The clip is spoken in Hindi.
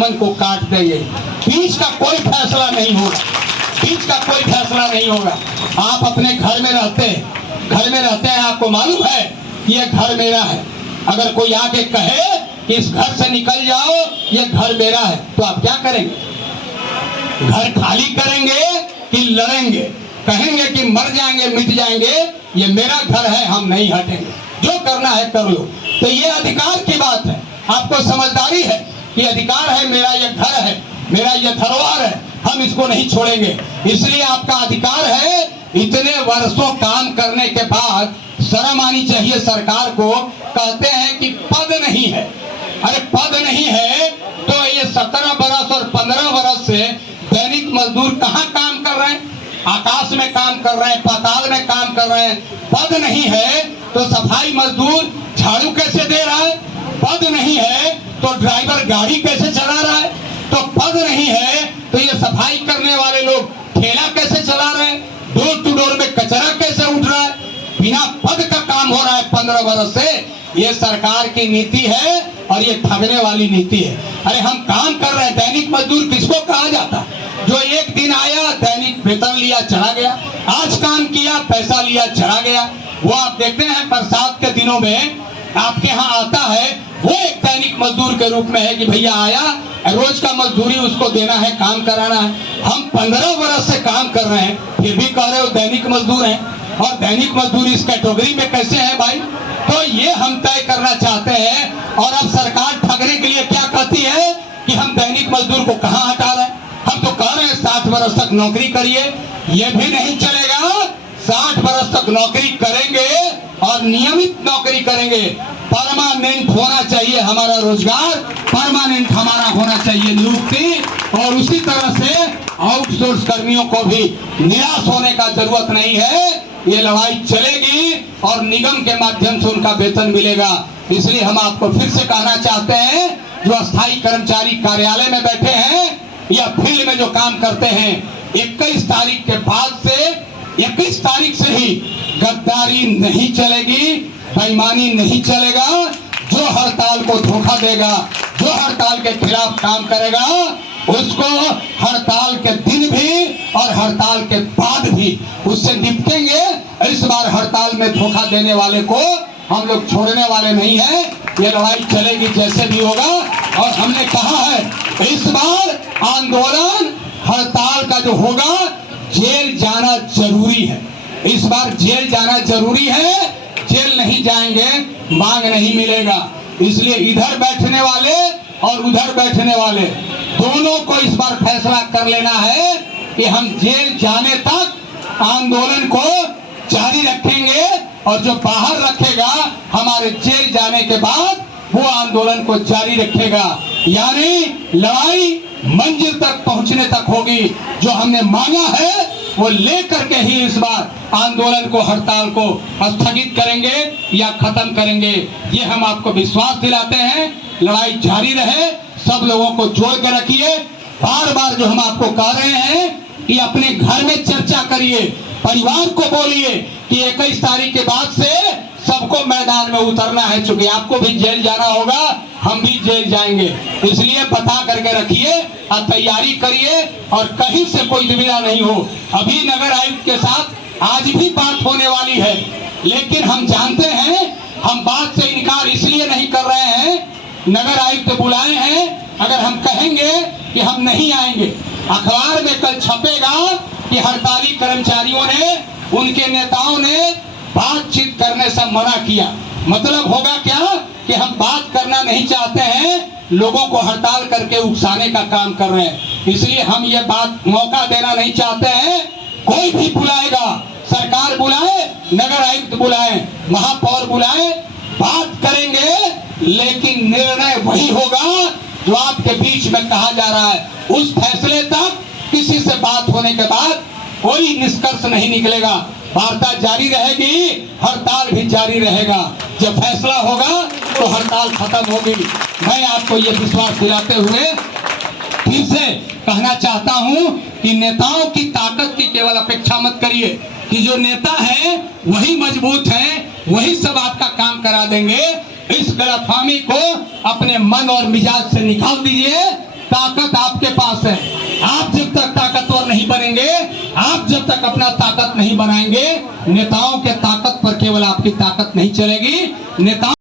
दुश्मन को काट देंगे। बीच का कोई फैसला नहीं होगा, बीच का कोई फैसला नहीं होगा। आप अपने घर में रहते हैं, आपको मालूम है कि ये घर मेरा है। अगर कोई आके कहे कि इस घर से निकल जाओ, ये घर मेरा है, तो आप क्या करेंगे? घर खाली करेंगे कि लड़ेंगे? कहेंगे कि मर जाएंगे, मिट जाएंगे, ये मेरा घर है, हम नहीं हटेंगे, जो करना है कर लो। तो ये अधिकार की बात है, आपको समझदारी है कि अधिकार है, मेरा ये घर है, मेरा ये धरोहर है, हम इसको नहीं छोड़ेंगे। इसलिए आपका अधिकार है। इतने वर्षों काम करने के बाद शर्म आनी चाहिए सरकार को। कहते हैं कि पद नहीं है। अरे पद नहीं है तो ये 17 बरस और 15 बरस से दैनिक मजदूर कहाँ काम कर रहे हैं? आकाश में काम कर रहे हैं, पाताल में काम कर रहे हैं। पद नहीं है तो सफाई मजदूर झाड़ू कैसे दे रहा है? पद नहीं है तो ड्राइवर गाड़ी कैसे चला रहा है? तो पद नहीं है तो ये सफाई करने वाले लोग ठेला कैसे चला रहे हैं? डोर टू डोर में कचरा कैसे उठ रहा है? बिना पद का काम हो रहा है 15 बरस से। ये सरकार की नीति है और ये ठगने वाली नीति है। अरे हम काम कर रहे हैं, दैनिक मजदूर किसको कहा जाता? जो एक दिन आया, दैनिक वेतन लिया, चला गया, आज काम किया, पैसा लिया, चला गया। वो आप देखते हैं बरसात के दिनों में आपके यहाँ आता है, वो एक दैनिक मजदूर के रूप में है कि भैया आया, रोज का मजदूरी उसको देना है, काम कराना है। हम 15 बरस से काम कर रहे हैं, फिर भी कह रहे हो दैनिक मजदूर हैं। और दैनिक मजदूर इस कैटेगरी में कैसे है भाई? तो ये हम तय करना चाहते हैं। और अब सरकार ठगने के लिए क्या कहती है कि हम दैनिक मजदूर को कहाँ हटा रहे हैं? हम तो कह रहे हैं 60 बरस तक नौकरी करिए। ये भी नहीं चलेगा। 60 बरस तक नौकरी करेंगे और नियमित नौकरी करेंगे। परमानेंट होना चाहिए हमारा रोजगार, परमानेंट हमारा होना चाहिए नियुक्ति। और उसी तरह से आउटसोर्स कर्मियों को भी निराश होने का जरूरत नहीं है। ये लड़ाई चलेगी और निगम के माध्यम से उनका वेतन मिलेगा। इसलिए हम आपको फिर से कहना चाहते हैं, जो अस्थायी कर्मचारी कार्यालय में बैठे हैं या फील्ड में जो काम करते हैं, 21 तारीख के बाद से 21 तारीख से ही गद्दारी नहीं चलेगी, बेईमानी नहीं चलेगा। जो हड़ताल को धोखा देगा, जो हड़ताल के खिलाफ काम करेगा, उसको हड़ताल के दिन भी और हड़ताल के बाद भी उससे निपटेंगे। इस बार हड़ताल में धोखा देने वाले को हम लोग छोड़ने वाले नहीं हैं। ये लड़ाई चलेगी जैसे भी होगा। और हमने कहा है इस बार आंदोलन हड़ताल का जो होगा, जेल जाना जरूरी है। इस बार जेल जाना जरूरी है। जेल नहीं जाएंगे, मांग नहीं मिलेगा। इसलिए इधर बैठने वाले और उधर बैठने वाले दोनों को इस बार फैसला कर लेना है कि हम जेल जाने तक आंदोलन को जारी रखेंगे। और जो बाहर रखेगा, हमारे जेल जाने के बाद वो आंदोलन को जारी रखेगा। यानी लड़ाई मंजिल तक पहुंचने तक होगी। जो हमने मांगा है वो लेकर के ही इस बार आंदोलन को, हड़ताल को स्थगित करेंगे या खत्म करेंगे। ये हम आपको विश्वास दिलाते हैं। लड़ाई जारी रहे, सब लोगों को जोड़ के रखिए। बार बार जो हम आपको कह रहे हैं कि अपने घर में चर्चा करिए, परिवार को बोलिए कि 21 तारीख के बाद से सबको मैदान में उतरना है। चूंकि आपको भी जेल जाना होगा, हम भी जेल जाएंगे, इसलिए बता करके रखिए और तैयारी करिए और कहीं से कोई दुविधा नहीं हो। अभी नगर आयुक्त के साथ आज भी बात होने वाली है, लेकिन हम जानते हैं हम बात से इनकार इसलिए नहीं कर रहे हैं। नगर आयुक्त बुलाए हैं, अगर हम कहेंगे कि हम नहीं आएंगे, अखबार में कल छपेगा कि हड़ताली कर्मचारियों ने, उनके नेताओं ने बातचीत करने से मना किया। मतलब होगा क्या कि हम बात करना नहीं चाहते हैं, लोगों को हड़ताल करके उकसाने का काम कर रहे हैं। इसलिए हम ये बात मौका देना नहीं चाहते हैं। कोई भी बुलाएगा, सरकार बुलाए, नगर आयुक्त बुलाए, महापौर बुलाए, बात करेंगे, लेकिन निर्णय वही होगा जो आपके बीच में कहा जा रहा है। उस फैसले तक किसी से बात होने के बाद कोई निष्कर्ष नहीं निकलेगा। वार्ता जारी रहेगी, हड़ताल भी जारी रहेगा। जब फैसला होगा तो हड़ताल खत्म होगी। मैं आपको ये विश्वास दिलाते हुए फिर से कहना चाहता हूं कि नेताओं की ताकत की केवल अपेक्षा मत करिए कि जो नेता है वही मजबूत है, वही सब आपका काम करा देंगे। इस गलतफहमी को अपने मन और मिजाज से निकाल दीजिए। ताकत आपके पास है। आप जब तक ताकतवर नहीं बनेंगे, आप जब तक अपना ताकत नहीं बनाएंगे, नेताओं के ताकत पर केवल आपकी ताकत नहीं चलेगी। नेताओं